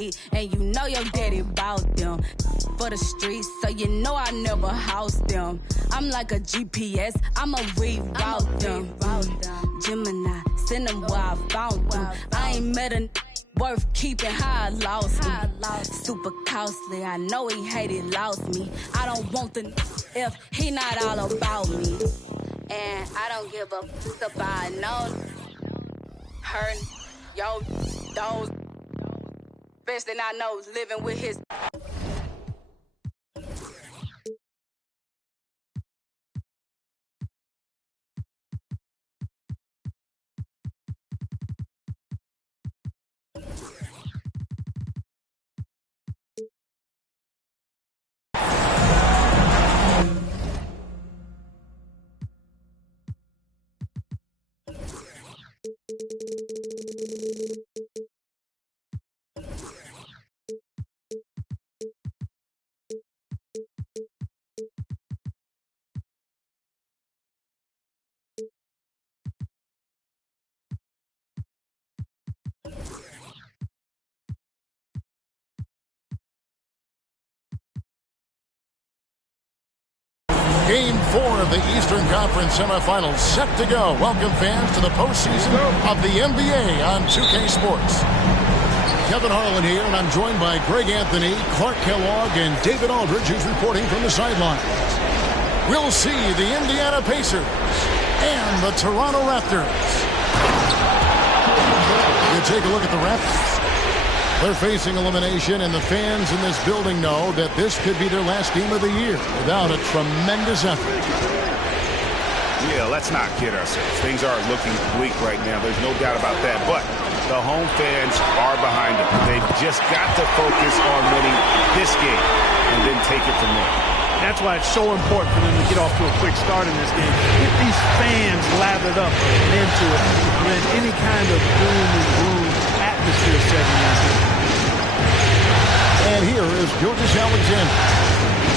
And you know your daddy bout them for the streets, so you know I never house them. I'm like a GPS, I'ma reroute them. Gemini, send them where I found them. I ain't met a worth keeping how I lost him. Super costly, I know he hated, lost me. I don't want the if he not all about me. And I don't give a fuck about no her, yo, those. Best that I know is living with his. Game 4 of the Eastern Conference semifinals set to go. Welcome, fans, to the postseason of the NBA on 2K Sports. Kevin Harlan here, and I'm joined by Greg Anthony, Clark Kellogg, and David Aldridge, who's reporting from the sidelines. We'll see the Indiana Pacers and the Toronto Raptors. You take a look at the Raptors. They're facing elimination, and the fans in this building know that this could be their last game of the year without a tremendous effort. Yeah, let's not kid ourselves. Things are looking bleak right now. There's no doubt about that. But the home fans are behind them. They've just got to focus on winning this game and then take it from there. That's why it's so important for them to get off to a quick start in this game. Get these fans lathered up and into it, and then any kind of doom and gloom atmosphere setting in. And here is Gilgeous-Alexander.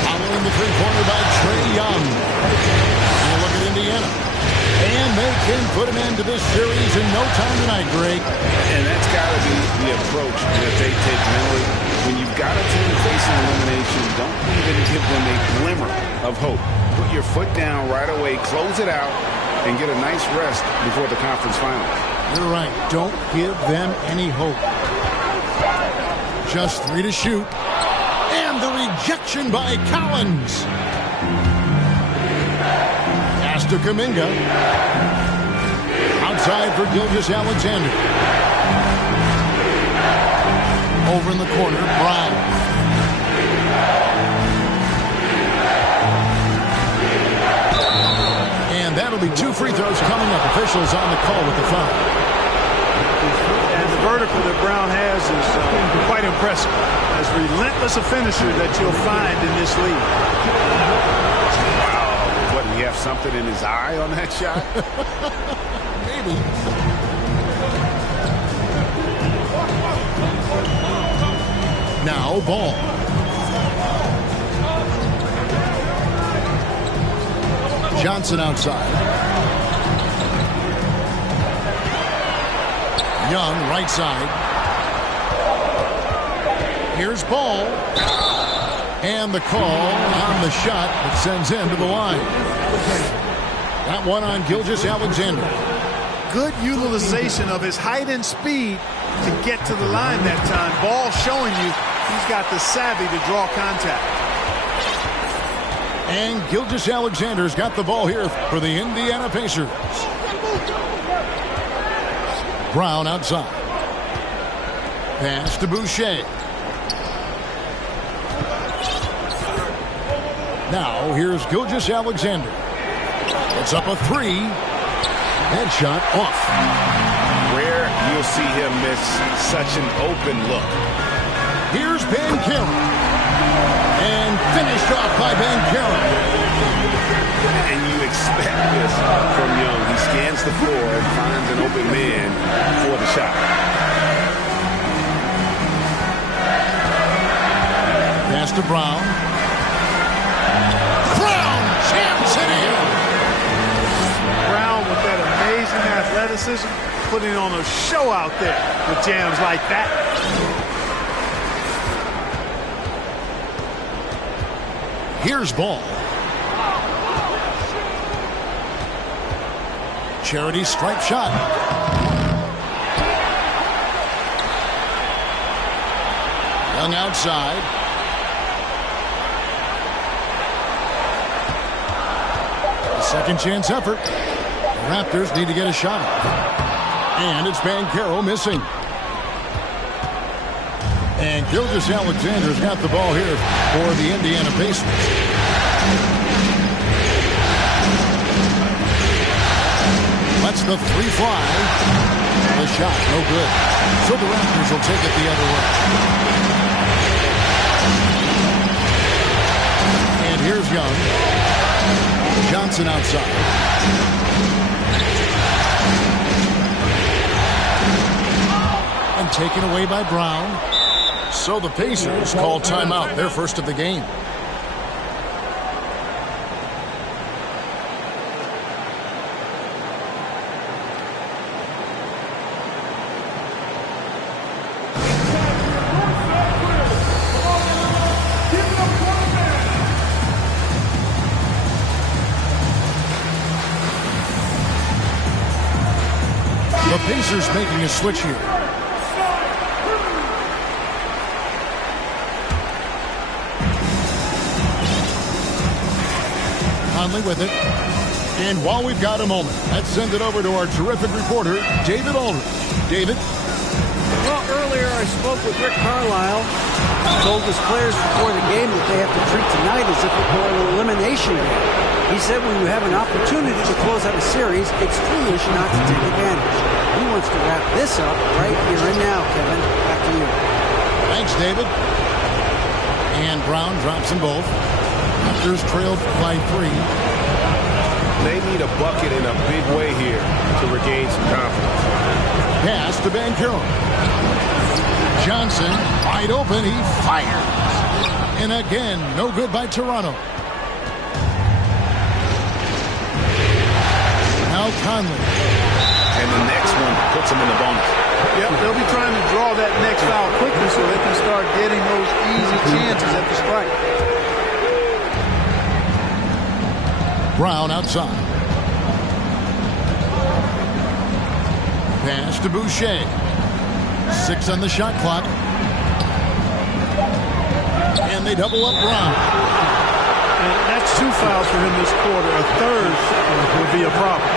Following the three-pointer by Trae Young. And a look at Indiana. And they can put an end to this series in no time tonight, Greg. And that's got to be the approach that they take mentally. When you've got a team facing elimination, don't even give them a glimmer of hope. Put your foot down right away, close it out, and get a nice rest before the conference finals. You're right. Don't give them any hope. Just 3 to shoot. And the rejection by Collins. Pass to Kuminga. Outside for Gilgeous-Alexander. Over in the corner, Brown. And that'll be 2 free throws coming up. Officials on the call with the foul. And the vertical that Brown has is quite impressive. As relentless a finisher that you'll find in this league. Wow. What, he have something in his eye on that shot? Maybe. Now, ball. Johnson outside. Young, right side. Here's Ball. And the call on the shot that sends him to the line. That one on Gilgeous-Alexander. Good utilization of his height and speed to get to the line that time. Ball showing you he's got the savvy to draw contact. And Gilgeous-Alexander's got the ball here for the Indiana Pacers. Brown outside. Pass to Boucher. Now here's Gilgeous-Alexander. It's up a 3. Headshot off. Rare you'll see him miss such an open look. Here's Banchero. And finished off by Banchero. And you expect this from Young. He scans the floor and finds an open man for the shot. Pass to Brown. Brown jams it in. Brown with that amazing athleticism, putting on a show out there with jams like that. Here's Ball. Charity stripe shot. Young outside. A second chance effort. The Raptors need to get a shot. And it's Banchero missing. And Gilgeous-Alexander's got the ball here for the Indiana Pacers. Lets the three fly. The shot, no good. So the Raptors will take it the other way. And here's Young. Johnson outside. And taken away by Brown. So the Pacers call timeout, their first of the game. The Pacers making a switch here. Conley with it. And while we've got a moment, let's send it over to our terrific reporter, David Aldridge. David? Well, earlier I spoke with Rick Carlisle. He told his players before the game that they have to treat tonight as if it were an elimination game. He said when you have an opportunity to close out a series, it's foolish not to take advantage. He wants to wrap this up right here and now, Kevin. Back to you. Thanks, David. And Brown drops them both. Raptors trailed by 3. They need a bucket in a big way here to regain some confidence. Pass to Banchero. Johnson, wide open, he fires. And again, no good by Toronto. Now Conley. And the next one puts them in the bonus. Yep, they'll be trying to draw that next foul quickly so they can start getting those easy chances at the strike. Brown outside. Pass to Boucher. 6 on the shot clock. And they double up Brown. And that's 2 fouls for him this quarter. A third would be a problem.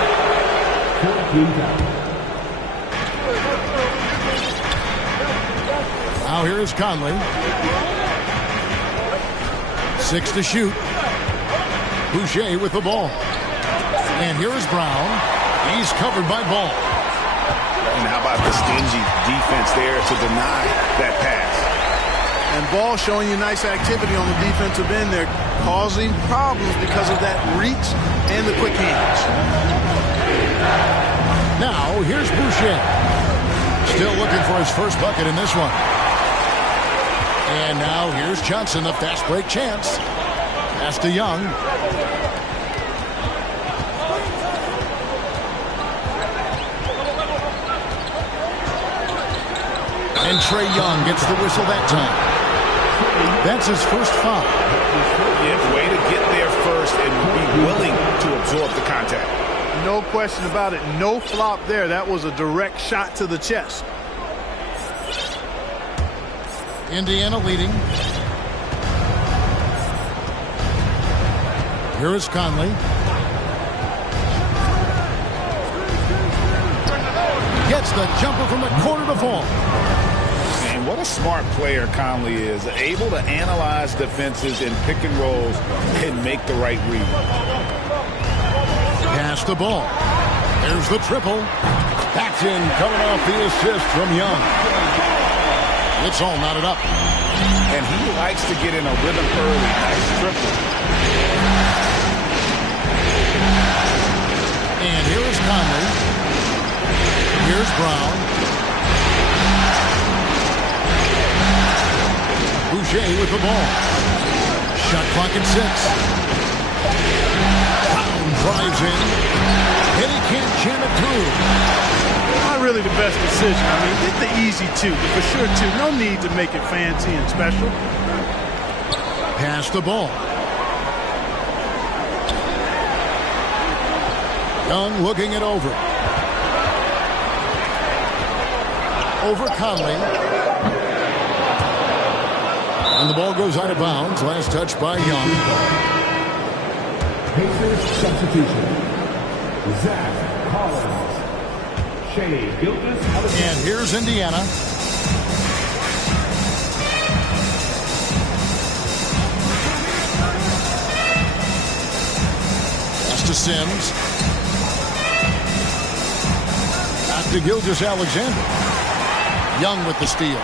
Now here is Conley. 6 to shoot. Boucher with the ball. And here is Brown. He's covered by Ball. And how about the stingy defense there to deny that pass? And Ball showing you nice activity on the defensive end there, causing problems because of that reach and the quick hands. Now here's Boucher. Still looking for his first bucket in this one. And now here's Johnson, the fast break chance. Pass to Young. And Trae Young gets the whistle that time. That's his first foul. Yeah, way to get there first and be willing to absorb the contact. No question about it. No flop there. That was a direct shot to the chest. Indiana leading. Here is Conley. Gets the jumper from the corner to fall. And what a smart player Conley is. Able to analyze defenses and pick and rolls and make the right read. Pass the ball. There's the triple. That's in, coming off the assist from Young. It's all knotted up. And he likes to get in a rhythm early. Nice triple. And here is Conley. Here's Brown. Boucher with the ball. Shot clock at 6. Brown drives in. And he can't jam it through. Not really the best decision. I mean, get the easy 2, for sure 2. No need to make it fancy and special. Pass the ball. Young looking it over. Over Conley. And the ball goes out of bounds. Last touch by Young. Pacers substitution. Zach Collins. Shea Gilgeous. And here's Indiana. Pass to Sims. Back to Gilgeous-Alexander. Young with the steal.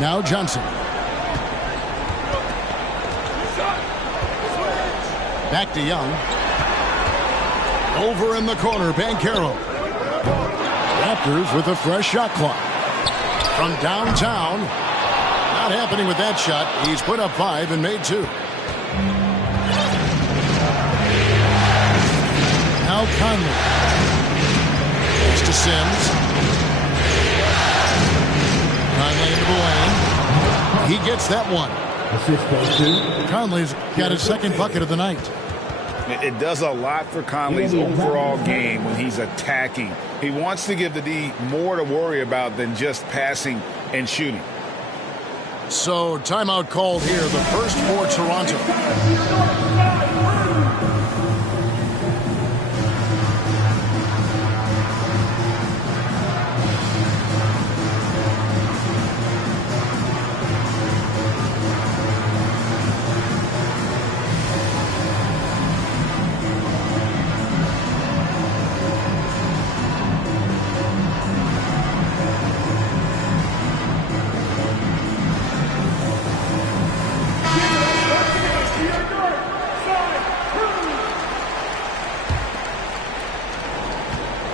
Now Johnson. Back to Young. Over in the corner, Banchero. Raptors with a fresh shot clock. From downtown. Not happening with that shot. He's put up 5 and made 2. Now Conley. Pass to Sims. Conley into the lane. He gets that one. Conley's got his second bucket of the night. It does a lot for Conley's overall game when he's attacking. He wants to give the D more to worry about than just passing and shooting. So timeout called here, the first for Toronto.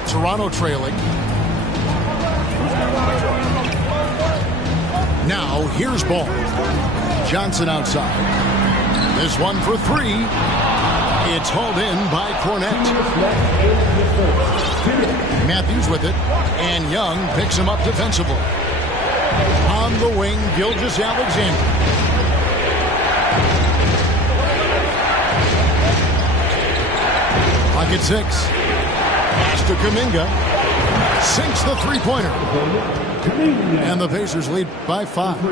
Toronto trailing. Now here's ball. Johnson outside. This one for 3. It's hauled in by Cornette. Matthews with it. And Young picks him up defensively. On the wing, Gilgeous-Alexander. Pocket 6. Pass to Kuminga. Sinks the three-pointer. And the Pacers lead by 5.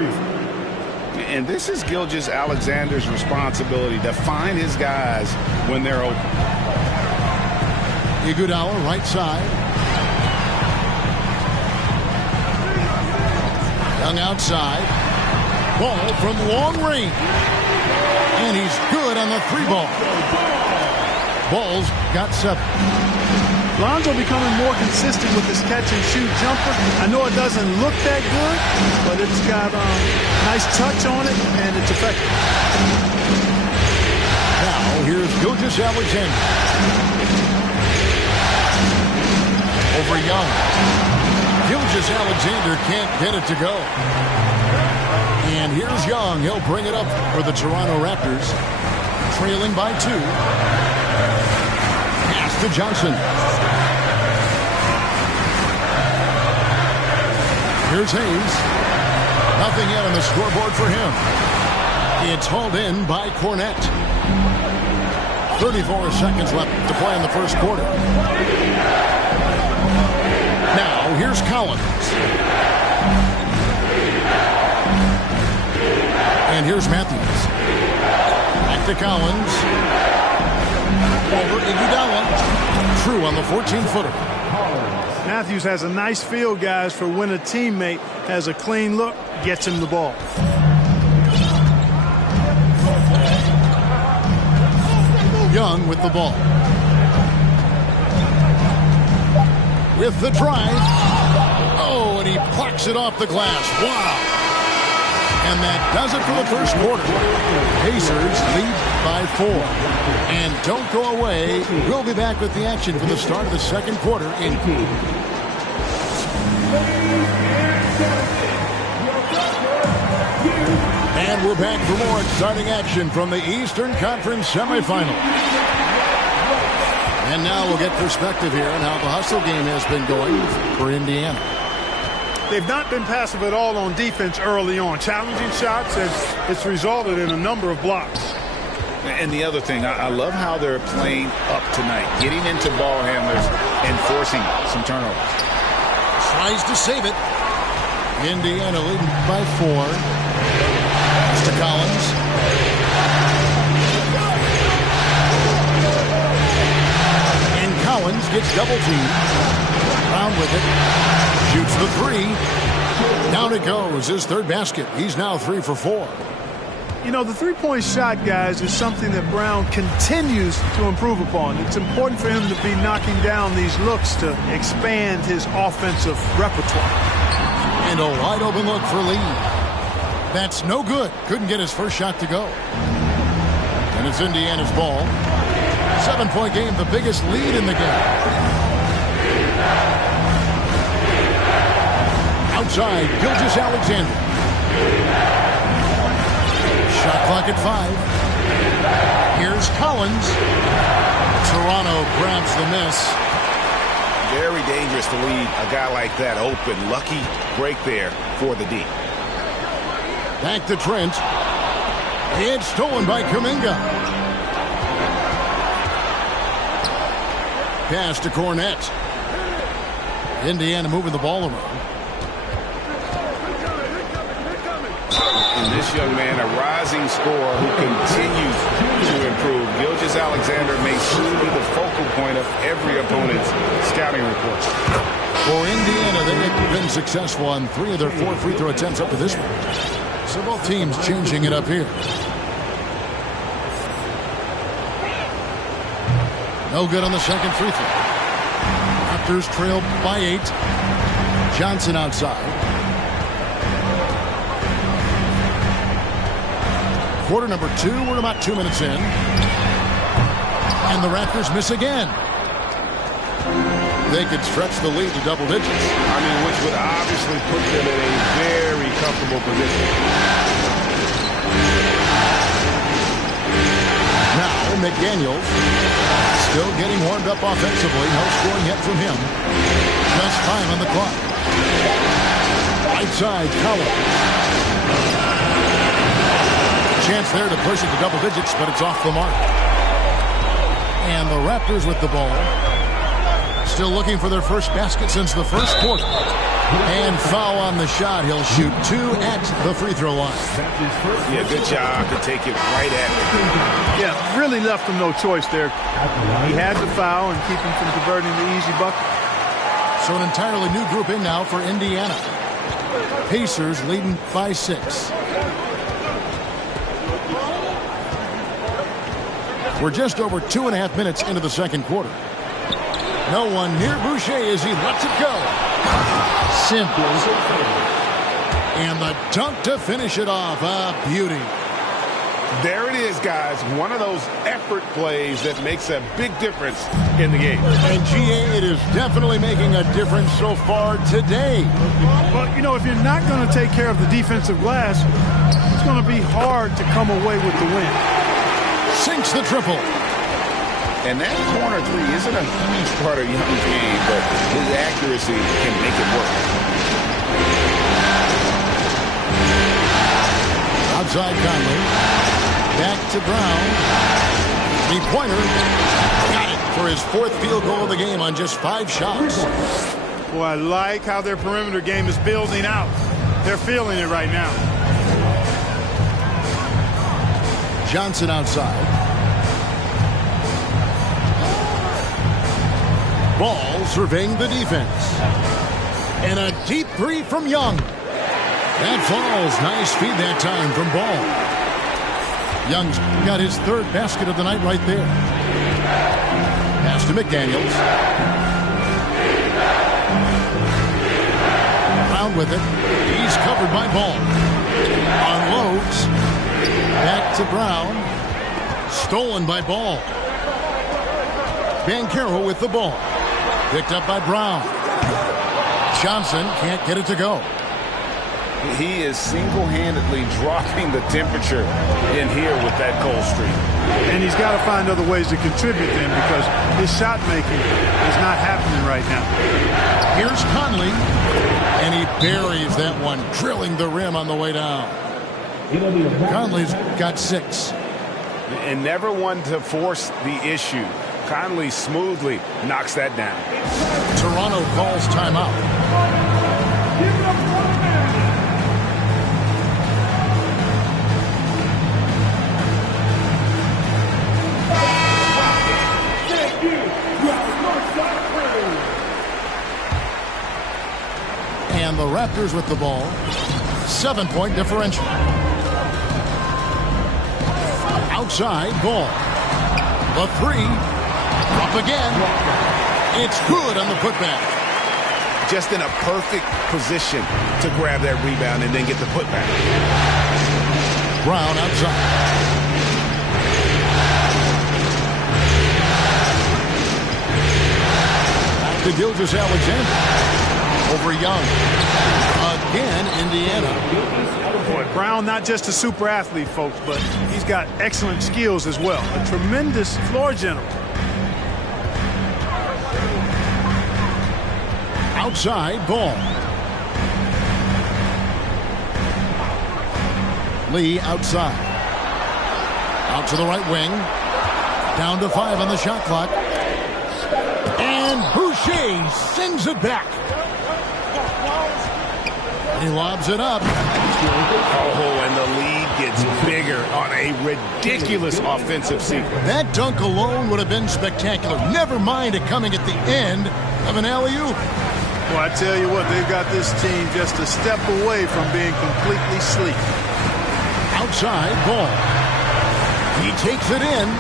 And this is Gilgeous-Alexander's responsibility to find his guys when they're open. Iguodala right side. Young outside. Ball from long range. And he's good on the 3-ball. Ball's got 7. Lonzo becoming more consistent with his catch-and-shoot jumper. I know it doesn't look that good, but it's got a nice touch on it, and it's effective. Now, here's Gilgeous-Alexander. Over Young. Gilgeous-Alexander can't get it to go. And here's Young. He'll bring it up for the Toronto Raptors. Trailing by 2. Pass to Johnson. Here's Hayes. Nothing yet on the scoreboard for him. It's hauled in by Cornette. 34 seconds left to play in the first quarter. Now, here's Collins. And here's Matthews. Back to Collins. Over Iguodala. True on the 14-footer. Matthews has a nice feel, guys, for when a teammate has a clean look, gets him the ball. Young with the ball. With the drive. Oh, and he plucks it off the glass. Wow. And that does it for the first quarter. Pacers lead by 4. And don't go away. We'll be back with the action for the start of the second quarter in And we're back for more exciting action from the Eastern Conference semifinal. And now we'll get perspective here on how the hustle game has been going for Indiana. They've not been passive at all on defense early on. Challenging shots, and it's resulted in a number of blocks. And the other thing, I love how they're playing up tonight, getting into ball handlers and forcing some turnovers. Tries to save it. Indiana leading by 4. To Collins. And Collins gets double teamed. Brown with it. Shoots the 3. Down it goes. His third basket. He's now 3 for 4. You know, the three-point shot, guys, is something that Brown continues to improve upon. It's important for him to be knocking down these looks to expand his offensive repertoire. And a wide open look for Lee. That's no good. Couldn't get his first shot to go. And it's Indiana's ball. 7-point game, the biggest lead in the game. Outside, Gilgeous-Alexander. Shot clock at 5. Here's Collins. Toronto grabs the miss. Very dangerous to leave a guy like that open. Lucky break there for the D. Back to Trent. It's stolen by Kuminga. Pass to Cornette. Indiana moving the ball around. And this young man, a rising scorer who continues to improve. Gilgeous-Alexander may soon be the focal point of every opponent's scouting report. For Indiana, they have been successful on 3 of their 4 free throw attempts up to this point. So both teams changing it up here. No good on the second free throw. Raptors trail by 8. Johnson outside. Quarter number 2. We're about 2 minutes in. And the Raptors miss again. They could stretch the lead to double digits. I mean, which would obviously put them in a very comfortable position. Now, McDaniels still getting warmed up offensively. No scoring yet from him. Just 5 on the clock. Right side, Collins. Chance there to push it to double digits, but it's off the mark. And the Raptors with the ball. Still looking for their first basket since the first quarter. And foul on the shot. He'll shoot 2 at the free throw line. Yeah, good job to take it right at him. Yeah, really left him no choice there. He had to foul and keep him from converting the easy bucket. So an entirely new group in now for Indiana. Pacers leading by 6. We're just over 2.5 minutes into the second quarter. No one near Boucher as he lets it go. Simple. And the dunk to finish it off. A beauty. There it is, guys. One of those effort plays that makes a big difference in the game. And GA, it is definitely making a difference so far today. Well, you know, if you're not going to take care of the defensive glass, it's going to be hard to come away with the win. Sinks the triple. And that corner 3 isn't a huge part of Young's game, but his accuracy can make it work. Outside Conley. Back to Brown. 3-pointer. Got it for his 4th field goal of the game on just 5 shots. Boy, I like how their perimeter game is building out. They're feeling it right now. Johnson outside. Ball surveying the defense. And a deep 3 from Young. That falls. Nice feed that time from Ball. Young's got his 3rd basket of the night right there. Pass to McDaniels. Brown with it. He's covered by Ball. Unloads. Back to Brown. Stolen by Ball. Banchero with the ball. Picked up by Brown. Johnson can't get it to go. He is single-handedly dropping the temperature in here with that cold streak. And he's got to find other ways to contribute then, because his shot making is not happening right now. Here's Conley. And he buries that one, drilling the rim on the way down. Conley's got 6. and never one to force the issue. Conley smoothly knocks that down. Toronto calls timeout. And the Raptors with the ball. 7-point differential. Outside ball. The three. Up again. It's good on the putback. Just in a perfect position to grab that rebound and then get the putback. Brown outside. Back to Gilgeous-Alexander. Over Young. Again, Indiana. Boy, Brown, not just a super athlete, folks, but he's got excellent skills as well. A tremendous floor general. Outside ball. Lee outside. Out to the right wing. Down to 5 on the shot clock. And Boucher sends it back. He lobs it up. Oh, and the lead gets bigger on a ridiculous offensive sequence. That dunk alone would have been spectacular. Never mind it coming at the end of an alley-oop. Well, I tell you what, they've got this team just a step away from being completely sleek. Outside ball. He takes it in.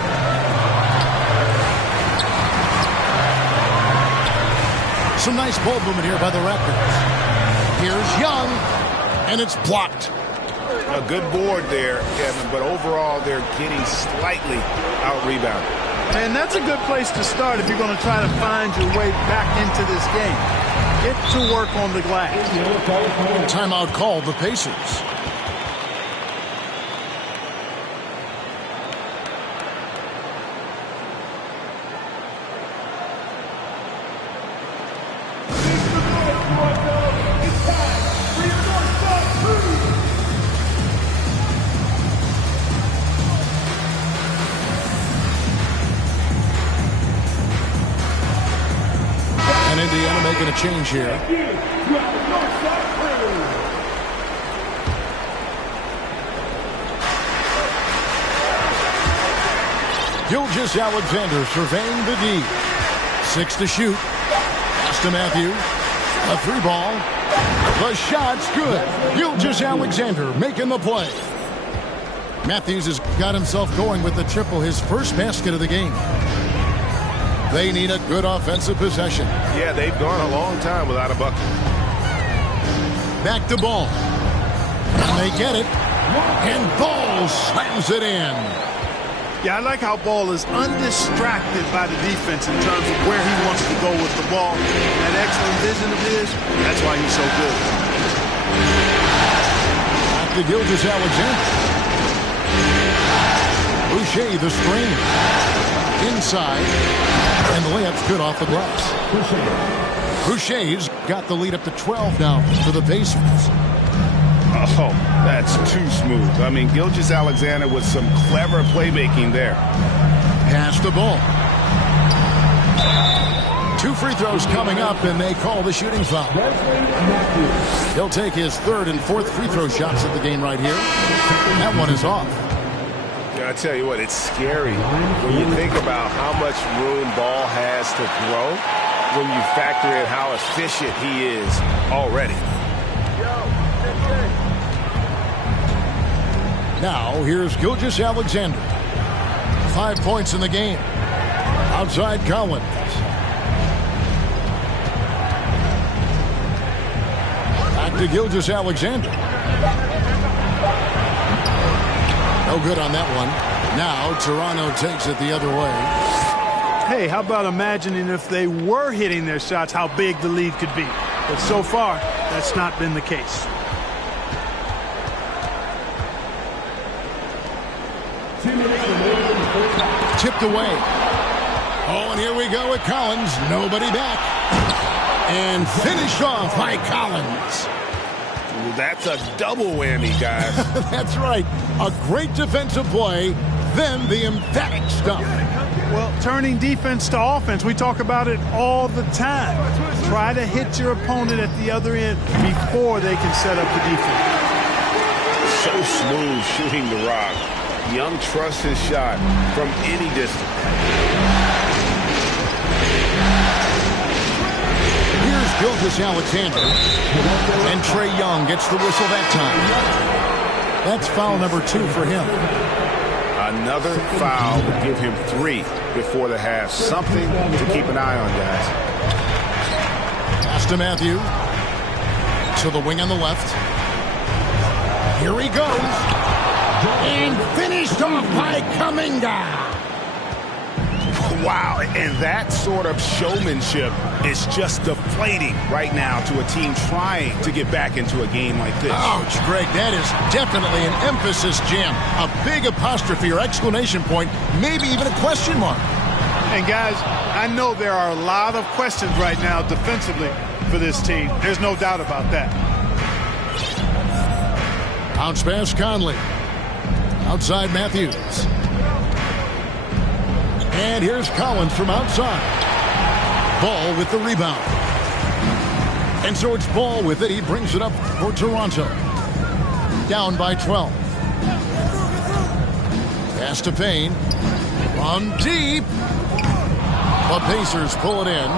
Some nice ball movement here by the Raptors. Here's Young, and it's blocked. A good board there, Kevin, but overall they're getting slightly out-rebounded. And that's a good place to start if you're going to try to find your way back into this game. Get to work on the glass. Timeout called the Pacers. Indiana making a change here. Gilgeous-Alexander surveying the D. 6 to shoot. Pass to Matthews. A 3-ball. The shot's good. Gilgeous-Alexander making the play. Matthews has got himself going with the triple, his first basket of the game. They need a good offensive possession. Yeah, they've gone a long time without a bucket. Back to Ball. And they get it. And Ball slams it in. Yeah, I like how Ball is undistracted by the defense in terms of where he wants to go with the ball. That excellent vision of his, that's why he's so good. Back to Gilgeous-Alexander. Boucher the screen. Inside. And the layup's good off the glass. Boucher's got the lead up to 12 now for the Pacers. Oh, that's too smooth. I mean, Gilgeous-Alexander with some clever playmaking there. Pass the ball. 2 free throws coming up, and they call the shooting foul. He'll take his 3rd and 4th free throw shots of the game right here. That one is off. I tell you what, it's scary when you think about how much room Ball has to throw when you factor in how efficient he is already. Now, here's Gilgeous-Alexander. 5 points in the game. Outside Collins. Back to Gilgeous-Alexander. No good on that one. Now Toronto takes it the other way. Hey, how about imagining if they were hitting their shots, how big the lead could be. But so far, that's not been the case. Tipped away. Oh, and here we go with Collins. Nobody back. And finished off by Collins. That's a double whammy, guys. That's right. A great defensive play, then the emphatic stuff. Well, turning defense to offense, we talk about it all the time. Try to hit your opponent at the other end before they can set up the defense. So smooth shooting the rock. Young trusts his shot from any distance. Here's Gilgeous Alexander. And Trae Young gets the whistle that time. That's foul number 2 for him. Another foul will give him 3 before the half. Something to keep an eye on, guys. Pass to Matthew. To the wing on the left. Here he goes. And finished off by Kuminga. Wow, and that sort of showmanship is just deflating right now to a team trying to get back into a game like this. Ouch, Greg, that is definitely an emphasis jam. A big apostrophe or exclamation point, maybe even a question mark. And guys, I know there are a lot of questions right now defensively for this team. There's no doubt about that. Bounce pass Conley. Outside Matthews. And here's Collins from outside. Ball with the rebound. And so it's Ball with it. He brings it up for Toronto. Down by 12. Pass to Payne. From deep. The Pacers pull it in.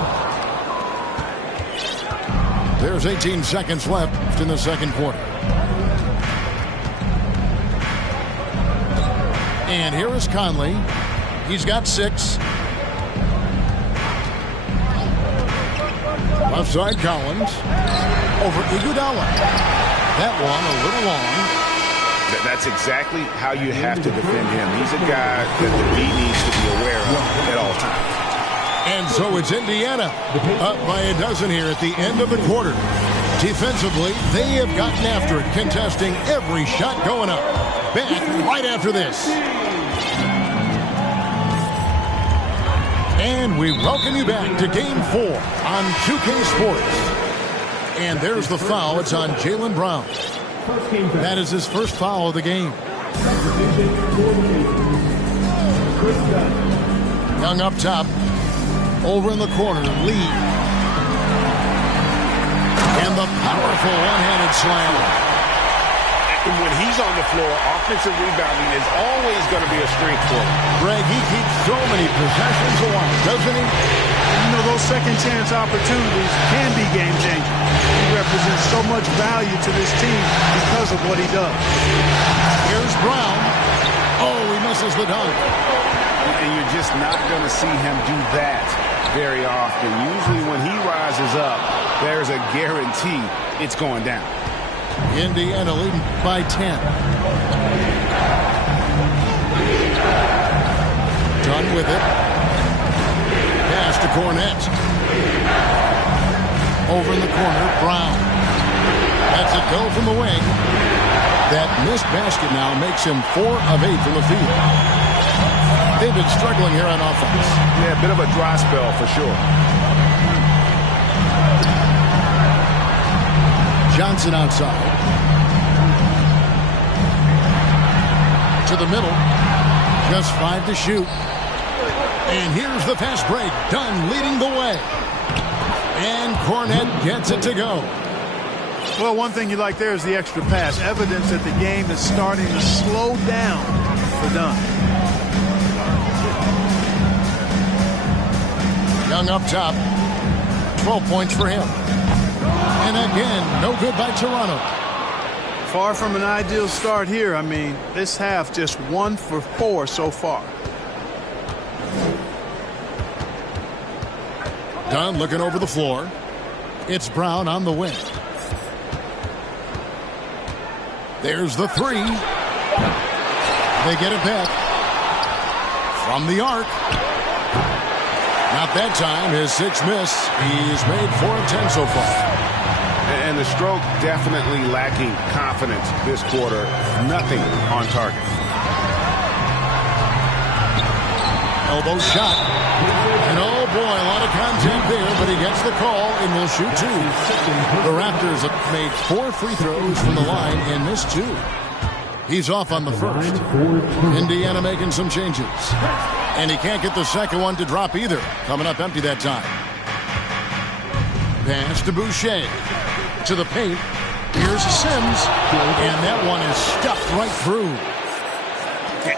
There's 18 seconds left in the second quarter. And here is Conley. He's got 6. Left side Collins. Over Iguodala. That one a little long. That's exactly how you have to defend him. He's a guy that the D needs to be aware of at all times. And so it's Indiana up by a dozen here at the end of the quarter. Defensively, they have gotten after it, contesting every shot going up. Back right after this. And we welcome you back to Game 4 on 2K Sports. And there's the foul. It's on Jaylen Brown. That is his first foul of the game. Young up top. Over in the corner. Lee. And the powerful one-handed slam. And when he's on the floor, offensive rebounding is always going to be a strength for him. Greg, he keeps so many possessions alive, doesn't he? You know, those second-chance opportunities can be game-changing. He represents so much value to this team because of what he does. Here's Brown. Oh, he misses the dunk. And you're just not going to see him do that very often. Usually when he rises up, there's a guarantee it's going down. Indiana leading by 10. Done with it. Pass to Cornette. Over in the corner, Brown. That's a go from the wing. That missed basket now makes him 4 of 8 from the field. They've been struggling here on offense. Yeah, a bit of a dry spell for sure. Johnson outside. To the middle. Just 5 to shoot. And here's the fast break. Dunn leading the way. And Cornette gets it to go. Well, one thing you like there is the extra pass. Evidence that the game is starting to slow down for Dunn. Young up top. 12 points for him. And again, no good by Toronto. Far from an ideal start here. I mean, this half just 1 for 4 so far. Dunn looking over the floor. It's Brown on the wing. There's the 3. They get it back. From the arc. Not that time. His 6th miss. He's made 4 of 10 so far. And the stroke definitely lacking confidence this quarter. Nothing on target. Elbow shot. And oh boy, a lot of contact there, but he gets the call and will shoot 2. The Raptors have made 4 free throws from the line and missed 2. He's off on the first. Indiana making some changes. And he can't get the second one to drop either. Coming up empty that time. Pass to Boucher. To the paint. Here's Sims. And that one is stuffed right through.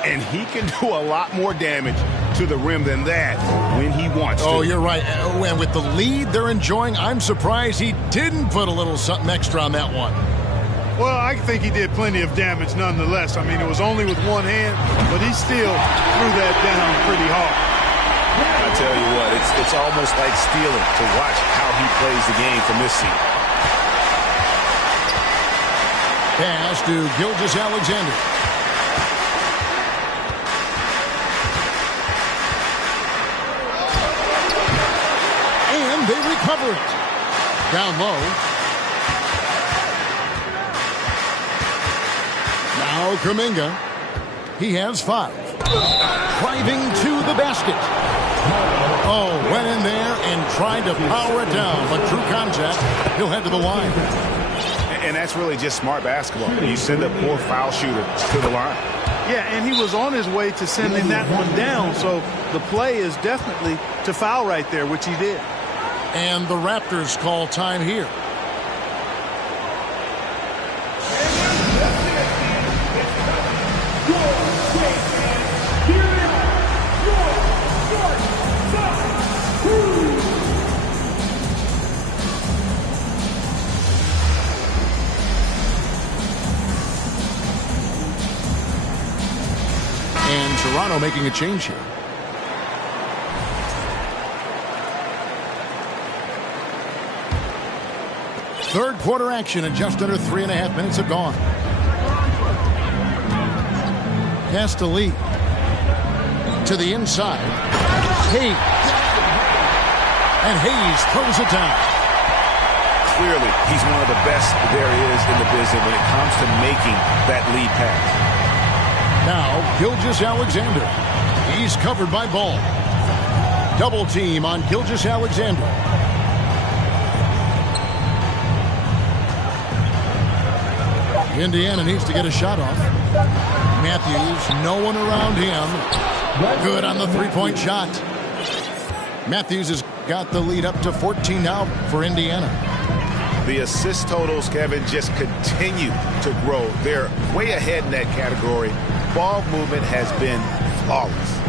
And he can do a lot more damage to the rim than that when he wants to. Oh, you're right. And with the lead they're enjoying, I'm surprised he didn't put a little something extra on that one. Well, I think he did plenty of damage nonetheless. I mean, it was only with one hand, but he still threw that down pretty hard. I tell you what, it's almost like stealing to watch how he plays the game from this seat. Pass to Gilgeous-Alexander. And they recover it. Down low. Now Kuminga. He has 5. Driving to the basket. Oh, went in there and tried to power it down, but true contact, he'll head to the line. And that's really just smart basketball. You send a poor foul shooter to the line. Yeah, and he was on his way to sending that one down, so the play is definitely to foul right there, which he did. And the Raptors call time here. And Toronto making a change here. Third quarter action and just under 3.5 minutes have gone. Castelli to the inside. Hayes. And Hayes throws it down. Clearly, he's one of the best there is in the business when it comes to making that lead pass. Now, Gilgeous-Alexander. He's covered by Ball. Double team on Gilgeous-Alexander. Indiana needs to get a shot off. Matthews, no one around him. Good on the three-point shot. Matthews has got the lead up to 14 now for Indiana. The assist totals, Kevin, just continue to grow. They're way ahead in that category. Ball movement has been flawless.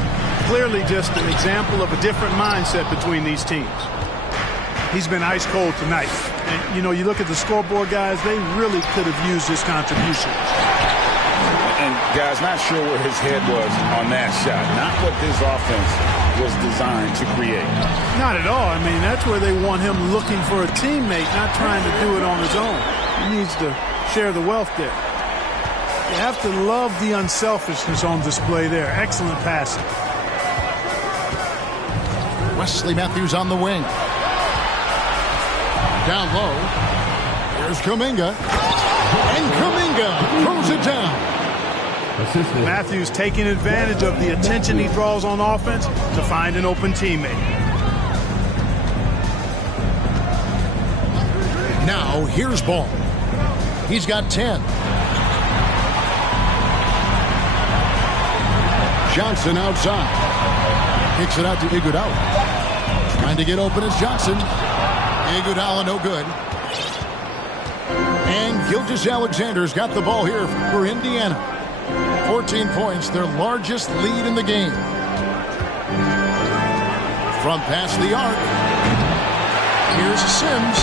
Clearly just an example of a different mindset between these teams. He's been ice cold tonight. And, you know, you look at the scoreboard, guys, they really could have used his contribution. And, guys, not sure where his head was on that shot. Not what this offense was designed to create. Not at all. I mean, that's where they want him looking for a teammate, not trying to do it on his own. He needs to share the wealth there. You have to love the unselfishness on display there. Excellent passing. Wesley Matthews on the wing. Down low. Here's Kuminga. And Kuminga throws it down. Matthews taking advantage of the attention he draws on offense to find an open teammate. Now, here's Ball. He's got 10. Johnson outside. Kicks it out to Iguodala. Trying to get open is Johnson. Iguodala no good. And Gilgeous-Alexander's got the ball here for Indiana. 14 points, their largest lead in the game. From past the arc. Here's Sims.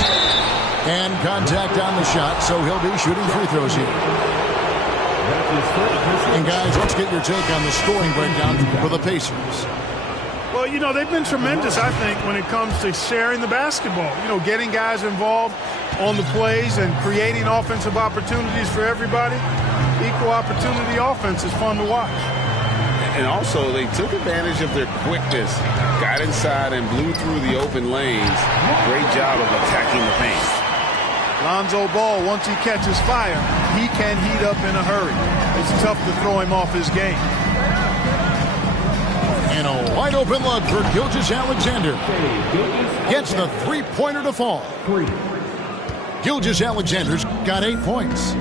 And contact on the shot, so he'll be shooting free throws here. And guys, let's get your take on the scoring breakdown for the Pacers. Well, you know, they've been tremendous, I think, when it comes to sharing the basketball. You know, getting guys involved on the plays and creating offensive opportunities for everybody. Equal opportunity offense is fun to watch. And also, they took advantage of their quickness, got inside and blew through the open lanes. Great job of attacking the paint. Lonzo Ball, once he catches fire, he can heat up in a hurry. It's tough to throw him off his game. And a wide open look for Gilgeous-Alexander. Gets the three-pointer to fall. Gilgeous-Alexander's got 8 points.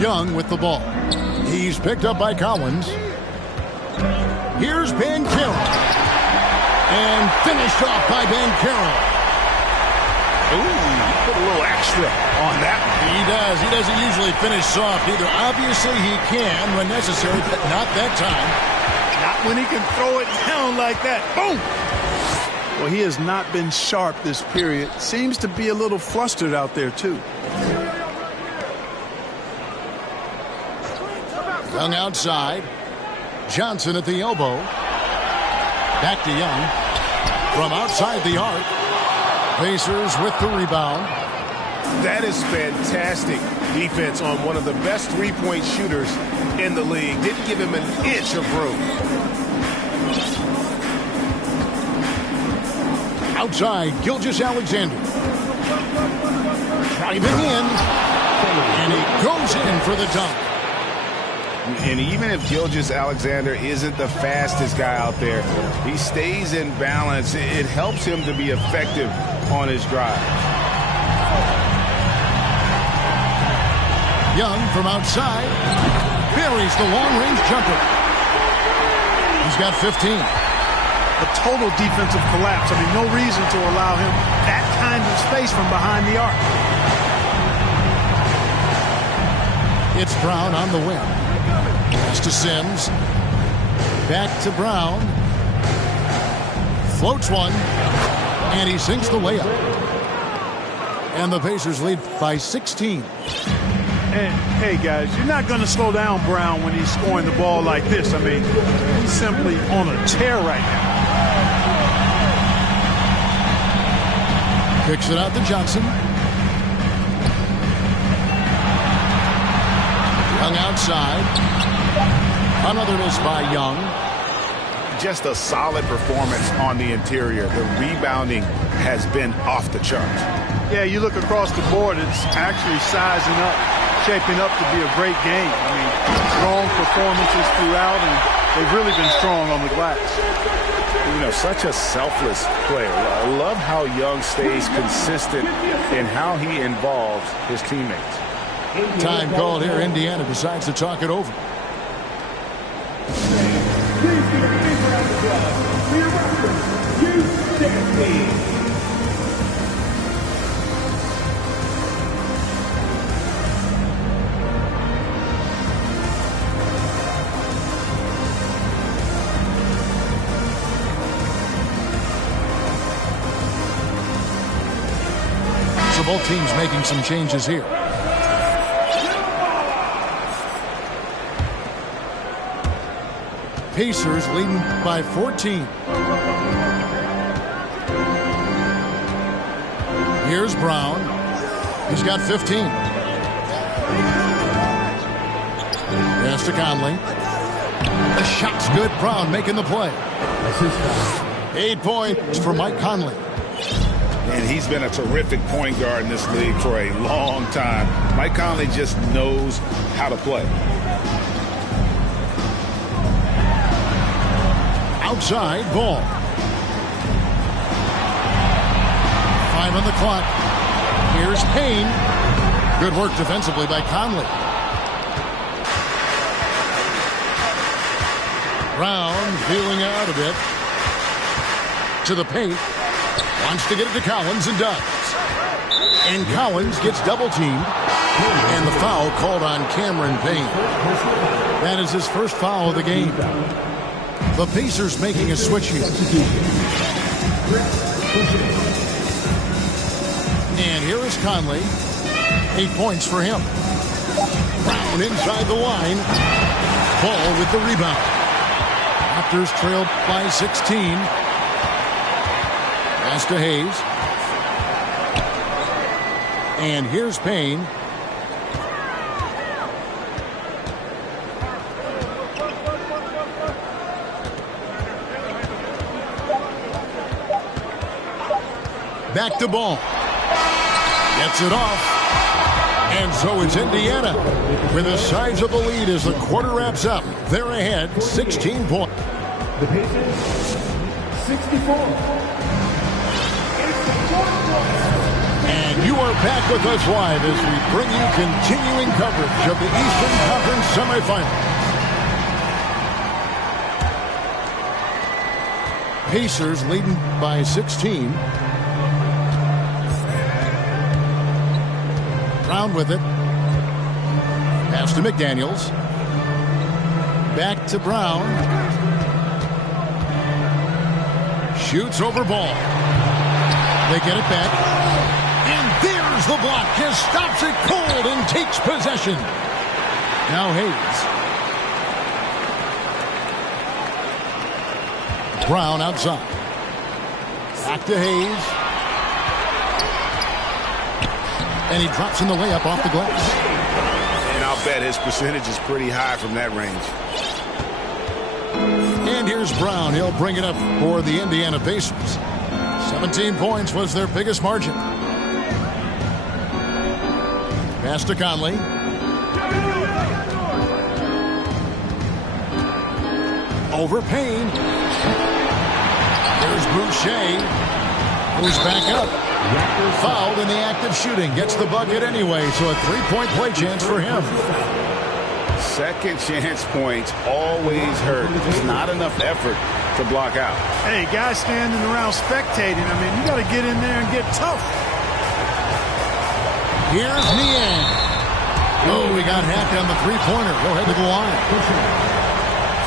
Young with the ball. He's picked up by Collins. Here's Banchero. And finished off by Banchero. Ooh, he put a little extra on that. He does. He doesn't usually finish soft either. Obviously, he can when necessary, but not that time. Not when he can throw it down like that. Boom! Well, he has not been sharp this period. Seems to be a little flustered out there, too. Young outside. Johnson at the elbow. Back to Young. From outside the arc. Pacers with the rebound. That is fantastic defense on one of the best three-point shooters in the league. Didn't give him an inch of room. Outside, Gilgeous-Alexander. Driving in. And he goes in for the dunk. And even if Gilgeous-Alexander isn't the fastest guy out there, he stays in balance. It helps him to be effective on his drive. Young from outside. Buries the long-range jumper. He's got 15. A total defensive collapse. I mean, no reason to allow him that kind of space from behind the arc. It's Brown on the wing. Pass to Sims. Back to Brown. Floats one. And he sinks the layup. And the Pacers lead by 16. And, hey, guys, you're not going to slow down Brown when he's scoring the ball like this. I mean, he's simply on a tear right now. Kicks it out to Johnson. Young outside. Another miss by Young. Just a solid performance on the interior. The rebounding has been off the charts. Yeah, you look across the board, it's actually sizing up, shaping up to be a great game. I mean, strong performances throughout, and they've really been strong on the glass. You know, such a selfless player. I love how Young stays consistent in how he involves his teammates. Time called here. Indiana decides to talk it over. So both teams making some changes here. Pacers leading by 14. Here's Brown. He's got 15. Pass to Conley. The shot's good. Brown making the play. 8 points for Mike Conley. And he's been a terrific point guard in this league for a long time. Mike Conley just knows how to play. Outside ball. 5 on the clock. Here's Payne. Good work defensively by Conley. Brown feeling out a bit. To the paint. Wants to get it to Collins and does. And Collins gets double teamed. And the foul called on Cameron Payne. That is his first foul of the game. The Pacers making a switch here. And here is Conley. 8 points for him. Brown inside the line. Ball with the rebound. Raptors trail by 16. Pass to Hayes. And here's Payne. Back to ball. Gets it off. And so it's Indiana with a sizable lead as the quarter wraps up. They're ahead 16 points. The Pacers, 64. And And you are back with us live as we bring you continuing coverage of the Eastern Conference semifinals. Pacers leading by 16. Brown with it. Pass to McDaniels. Back to Brown. Shoots over ball. They get it back. And there's the block. Just stops it cold and takes possession. Now Hayes. Brown outside. Back to Hayes. And he drops in the layup off the glass. And I'll bet his percentage is pretty high from that range. And here's Brown. He'll bring it up for the Indiana Pacers. 17 points was their biggest margin. Pass to Conley. Over Payne. There's Boucher. Who's back up. Fouled in the act of shooting. Gets the bucket anyway, so a three-point play chance for him. Second chance points always hurt. Just not enough effort to block out. Hey, guys standing around spectating. I mean, you got to get in there and get tough. Here's Niang. Oh, we got hacked on the three-pointer. Go ahead to the line.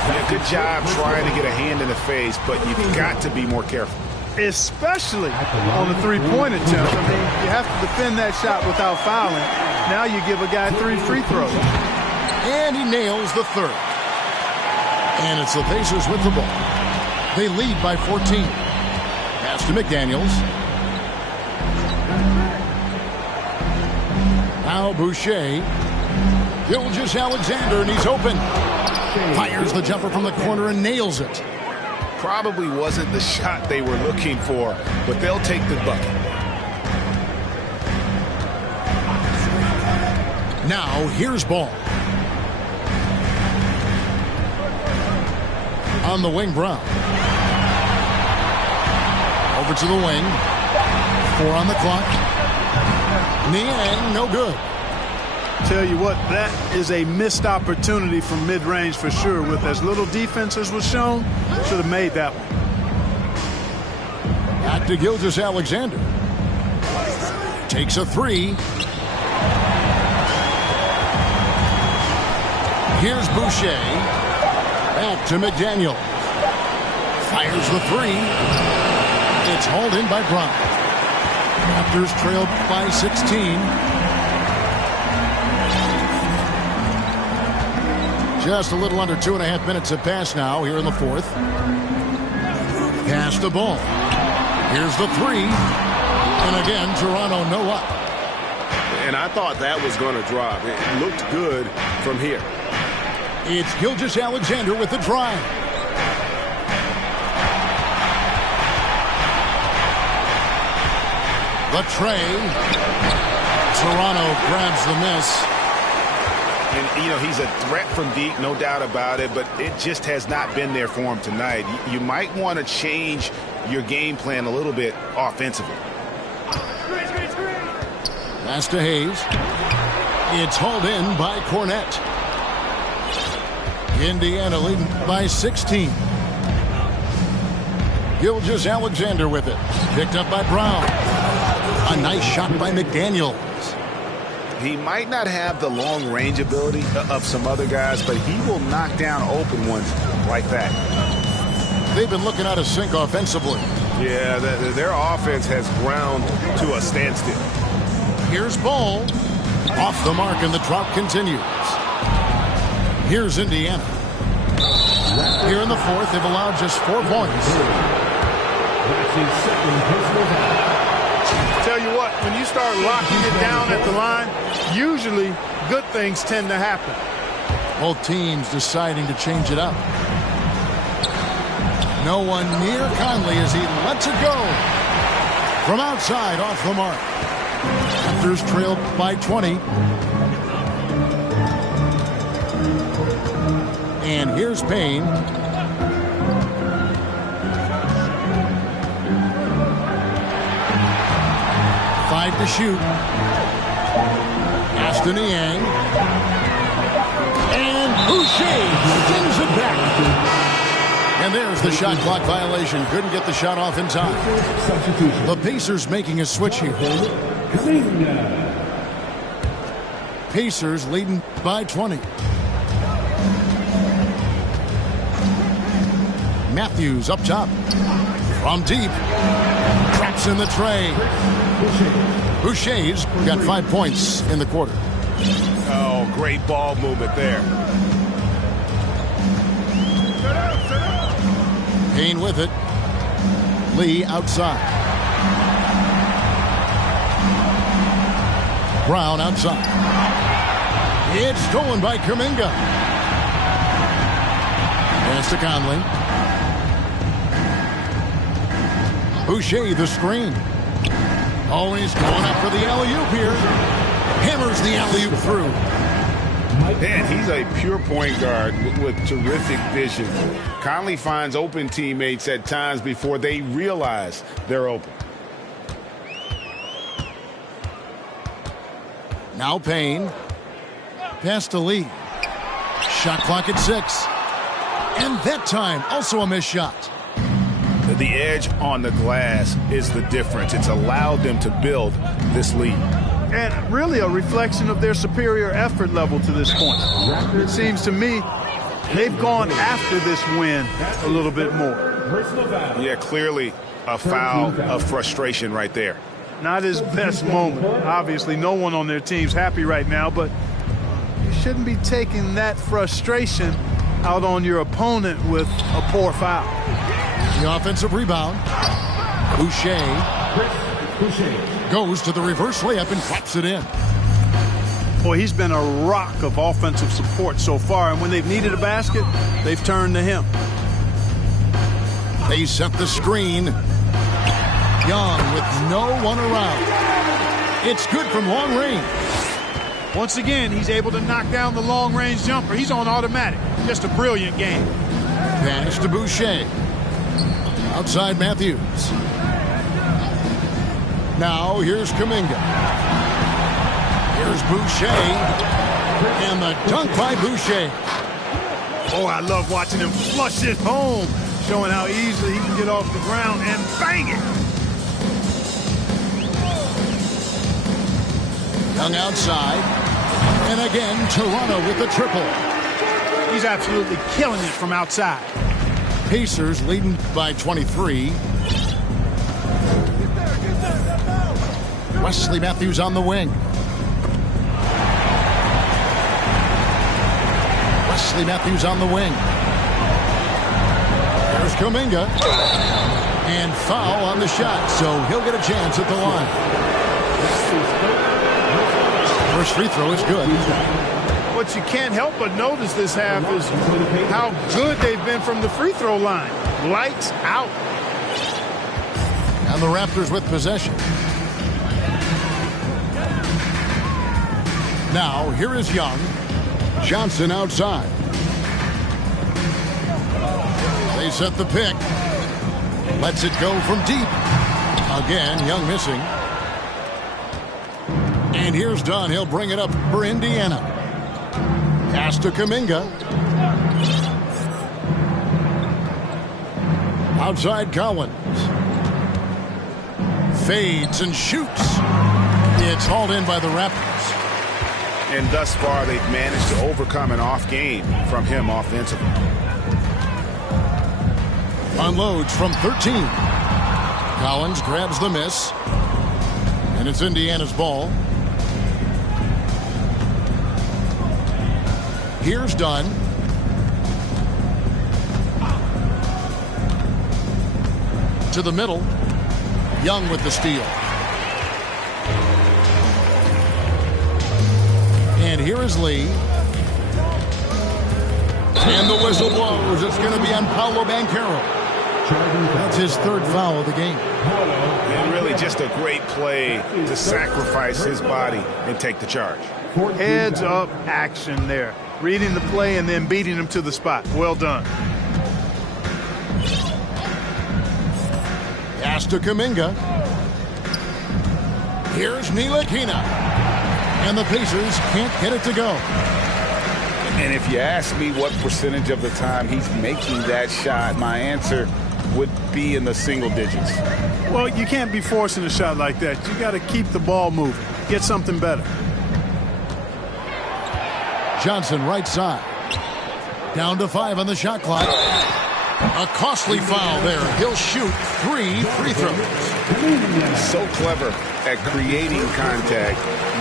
Yeah, good job trying to get a hand in the face, but you've got to be more careful. Especially on the three-point attempt. I mean, you have to defend that shot without fouling. Now you give a guy 3 free throws. And he nails the third. And it's the Pacers with the ball. They lead by 14. Pass to McDaniels. Now Boucher. Gilgeous-Alexander, and he's open. Fires the jumper from the corner and nails it. Probably wasn't the shot they were looking for, but they'll take the bucket. Now here's Ball. On the wing, Brown. Over to the wing. 4 on the clock. Niang, no good. Tell you what, that is a missed opportunity from mid-range for sure. With as little defense as was shown, should have made that one. Back to Gilgeous-Alexander. Takes a 3. Here's Boucher. Back to McDaniel. Fires the 3. It's hauled in by Brown. Raptors trailed by 16. Just a little under 2.5 minutes have passed now here in the fourth. Pass the ball. Here's the 3. And again, Toronto no up. And I thought that was going to drop. It looked good from here. It's Gilgeous-Alexander with the drive. The tray. Toronto grabs the miss. And, you know, he's a threat from deep, no doubt about it, but it just has not been there for him tonight. You might want to change your game plan a little bit offensively. Pass to Hayes. It's hauled in by Cornette. Indiana leading by 16. Gilgeous-Alexander with it. Picked up by Brown. A nice shot by McDaniels. He might not have the long range ability of some other guys, but he will knock down open ones like that. They've been looking out of sync offensively. Yeah, their offense has ground to a standstill. Here's Ball. Off the mark, and the drop continues. Here's Indiana. Here in the fourth, they've allowed just 4 points. Tell you what, when you start locking it down at the line, usually good things tend to happen. Both teams deciding to change it up. No one near Conley as he lets it go. From outside, off the mark. Raptors trailed by 20. And here's Payne. Outside to shoot. Aston Yang. And Boucher stings it back. And there's the shot clock violation. Couldn't get the shot off in time. The Pacers making a switch here. Pacers leading by 20. Matthews up top. From deep. Traps in the tray. Boucher's got 5 points in the quarter. Oh, great ball movement there. Payne with it. Lee outside. Brown outside. It's stolen by Kuminga. Pass to Conley. Boucher the screen. Oh, he's going up for the alley-oop here. Hammers the alley-oop through. Man, he's a pure point guard with terrific vision. Conley finds open teammates at times before they realize they're open. Now Payne. Pass to Lee. Shot clock at 6. And that time, also a missed shot. The edge on the glass is the difference. It's allowed them to build this lead. And really a reflection of their superior effort level to this point. It seems to me they've gone after this win a little bit more. Yeah, clearly a foul of frustration right there. Not his best moment. Obviously, no one on their team's happy right now, but you shouldn't be taking that frustration out on your opponent with a poor foul. The offensive rebound. Boucher goes to the reverse layup and claps it in. Boy, he's been a rock of offensive support so far, and when they've needed a basket, they've turned to him. They set the screen. Young with no one around. It's good from long range. Once again, he's able to knock down the long-range jumper. He's on automatic. Just a brilliant game. Pass to Boucher. Outside Matthews. Now here's Kuminga. Here's Boucher. And the dunk by Boucher. Oh, I love watching him flush it home, showing how easily he can get off the ground and bang it. Young outside. And again, Toronto with the triple. He's absolutely killing it from outside. Pacers leading by 23. Wesley Matthews on the wing. Wesley Matthews on the wing. There's Kuminga. And foul on the shot, so he'll get a chance at the line. First free throw is good. What you can't help but notice this half is how good they've been from the free throw line. Lights out. And the Raptors with possession. Now, here is Young. Johnson outside. They set the pick. Lets it go from deep. Again, Young missing. And here's Dunn. He'll bring it up for Indiana. Pass to Kuminga. Outside Collins. Fades and shoots. It's hauled in by the Raptors. And thus far, they've managed to overcome an off game from him offensively. Unloads from 13. Collins grabs the miss. And it's Indiana's ball. Here's Dunn. To the middle. Young with the steal. And here is Lee. And the whistle blows. It's going to be on Paolo Banchero. That's his third foul of the game. And really just a great play to sacrifice his body and take the charge. Heads up action there. Reading the play and then beating him to the spot. Well done. Pass to Kuminga. Here's Ntilikina. And the Pacers can't get it to go. And if you ask me what percentage of the time he's making that shot, my answer would be in the single digits. Well, you can't be forcing a shot like that. You got to keep the ball moving. Get something better. Johnson right side. Down to 5 on the shot clock. A costly foul there. He'll shoot 3 free throws. So clever at creating contact.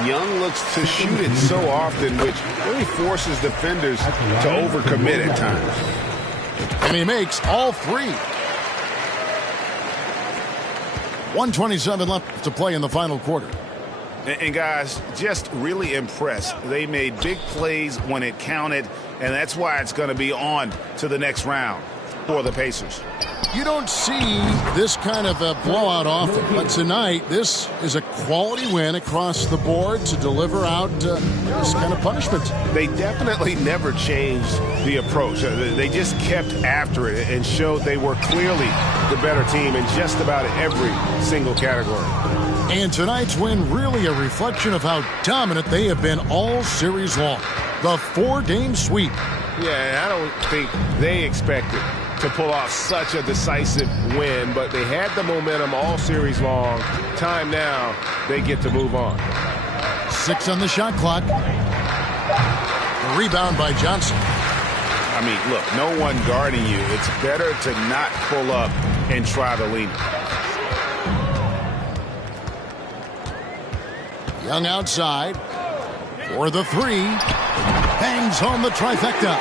Young looks to shoot it so often, which really forces defenders to overcommit at times. And he makes all 3. 1:27 left to play in the final quarter. And guys, just really impressed. They made big plays when it counted, and that's why it's going to be on to the next round for the Pacers. You don't see this kind of a blowout often, but tonight this is a quality win across the board to deliver out this kind of punishment. They definitely never changed the approach. They just kept after it and showed they were clearly the better team in just about every single category. And tonight's win really a reflection of how dominant they have been all series long. The 4-game sweep. Yeah, I don't think they expected to pull off such a decisive win, but they had the momentum all series long. Time now, they get to move on. 6 on the shot clock. A rebound by Johnson. I mean, look, no one guarding you. It's better to not pull up and try to lean. Young outside for the 3. Hangs home the trifecta.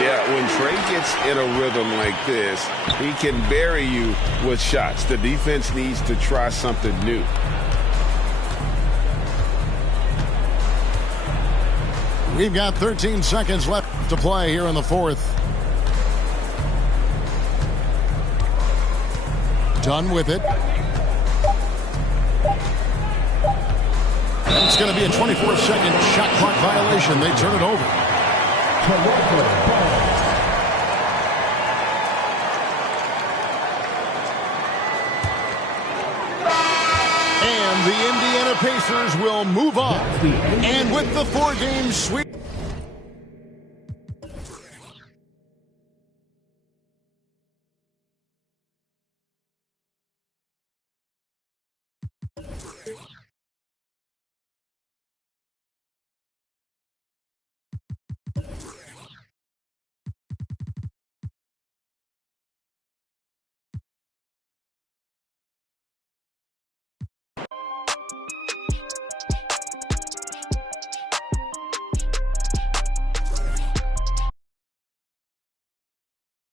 Yeah, when Trey gets in a rhythm like this, he can bury you with shots. The defense needs to try something new. We've got 13 seconds left to play here in the 4th. Done with it. And it's going to be a 24-second shot clock violation. They turn it over. And the Indiana Pacers will move on. And with the 4-game sweep.